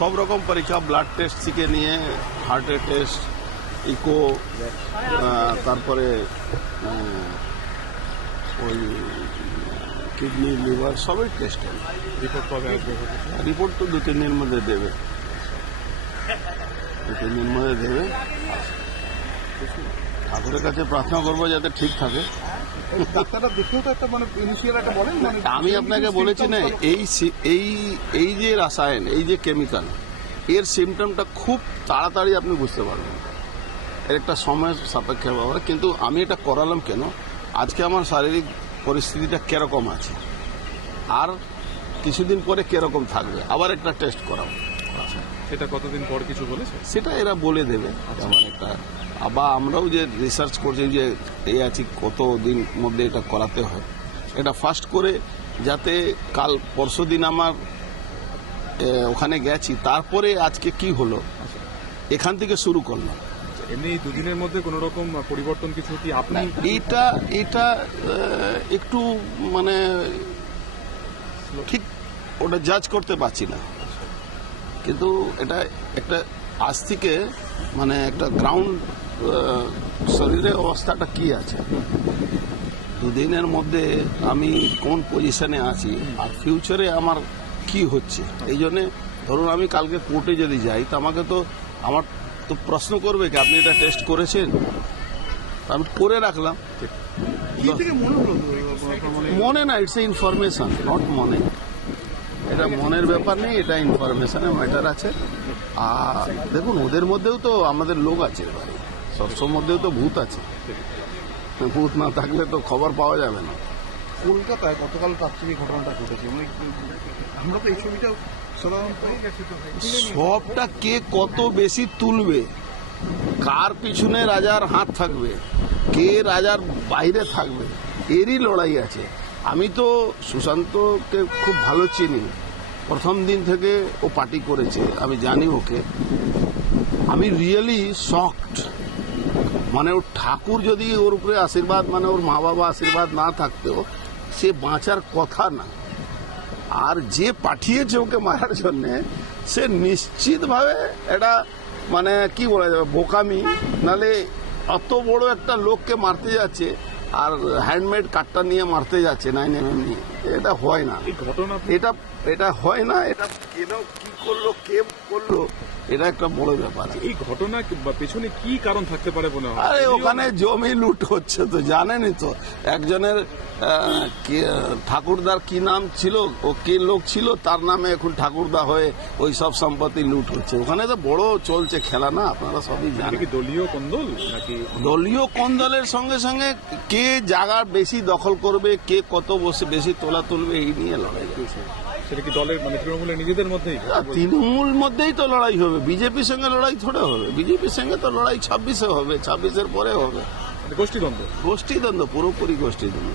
সব রকম পরীক্ষা ব্লাড টেস্ট থেকে নিয়ে হার্টের টেস্ট ইকো তারপরে ওই কিডনি লিভার সবই টেস্ট হবে। রিপোর্ট কবে আসবে? রিপোর্ট তো দু তিন দিনের মধ্যে দেবে। দু তিন দিনের মধ্যে দেবে। ঠাকুরের কাছে প্রার্থনা করব যাতে ঠিক থাকে। মানে মানে আমি আপনাকে বলেছি না এই এই এই যে রাসায়ন এই যে কেমিক্যাল এর সিমটমটা খুব তাড়াতাড়ি আপনি বুঝতে পারবেন। এর একটা সময় সাপেক্ষ ব্যাপার কিন্তু আমি এটা করালাম কেন? আজকে আমার শারীরিক পরিস্থিতিটা কীরকম আছে? আর কিছুদিন পরে কীরকম থাকবে? আবার একটা টেস্ট করাবো। সেটা কতদিন পর কিছু বলেছে? সেটা এরা বলে দেবে যেমন একটা। বা আমরাও যে রিসার্চ করছি যে এই আছি কত দিন মধ্যে এটা করাতে হয় এটা ফার্স্ট করে যাতে কাল পরশু দিন আমার ওখানে গেছি তারপরে আজকে কি হলো এখান থেকে শুরু করলাম। এমনি দুদিনের মধ্যে কোনো রকম পরিবর্তন কিছু কি আপনি এইটা এটা একটু মানে ঠিক ওটা জাজ করতে পারছি না। কিন্তু এটা একটা আজ থেকে মানে একটা গ্রাউন্ড শরীরের অবস্থাটা কি আছে? দুদিনের মধ্যে আমি কোন পজিশনে আছি আর ফিউচারে আমার কি হচ্ছে? এই জন্যে ধরুন আমি কালকে কোর্টে যদি যাই তো আমাকে তো আমার তো প্রশ্ন করবে কি আপনি এটা টেস্ট করেছেন? আমি করে রাখলাম। মনে না ইটস এ ইনফরমেশন নট মনে। এটা মনের ব্যাপার নেই এটা ইনফরমেশনের ম্যাটার আছে। আর দেখুন ওদের মধ্যেও তো আমাদের লোক আছে ভাই সবসময় মধ্যেও তো ভূত আছে। ভূত না থাকলে তো খবর পাওয়া যাবে না। কলকাতায় গতকাল রাত্রি ঘটনাটা ঘটেছে। মানে আমরা তো এই ছবিটা সাধারণত সবটা কে কত বেশি তুলবে কার পিছনে রাজার হাত থাকবে কে রাজার বাইরে থাকবে এরই লড়াই আছে। আমি তো সুশান্তকে খুব ভালো চিনি। প্রথম দিন থেকে ও পার্টি করেছে, আমি জানি ওকে। আমি রিয়েলি শকড মানে ওর ঠাকুর যদি ওর উপরে আশীর্বাদ মানে ওর মা বাবা আশীর্বাদ না থাকতেও, সে বাঁচার কথা না। আর যে পাঠিয়েছে ওকে মারার জন্য, সে নিশ্চিতভাবে এটা মানে কি বলা যাবে বোকামি। নালে অত বড় একটা লোককে মারতে যাচ্ছে আর হ্যান্ডমেড কাঠটা নিয়ে মারতে যাচ্ছে নাইন এম নিয়ে। এটা হয় না। এটা এটা হয় না এটা কেন কি করল কে করল এটা একটা বড় ব্যাপার। এই ঘটনা বা পেছনে কি কারণ থাকতে পারে মনে হয় আরে ওখানে জমি লুট হচ্ছে তো জানেনই তো। একজনের ঠাকুরদার কি নাম ছিল ও কে লোক ছিল তার নামে এখন ঠাকুরদা হয়ে ওই সব সম্পত্তি লুট হচ্ছে ওখানে তো বড় চলছে খেলা না আপনারা সবই জানেন। দলীয় কন্দল নাকি? দলীয় কোন্দলের সঙ্গে সঙ্গে কে জায়গা বেশি দখল করবে কে কত বসে বেশি তোলা তুলবে এই নিয়ে লড়াই সেটা কি দলের মানে তৃণমূলের নিজেদের মধ্যেই? তৃণমূল মধ্যেই তো লড়াই হবে। বিজেপির সঙ্গে লড়াই থোড়ে হবে। বিজেপির সঙ্গে তো লড়াই ছাব্বিশে হবে ছাব্বিশের পরে হবে। মানে গোষ্ঠীদ্বন্দ্ব? গোষ্ঠীদ্বন্দ্ব পুরোপুরি গোষ্ঠীদ্বন্দ্ব।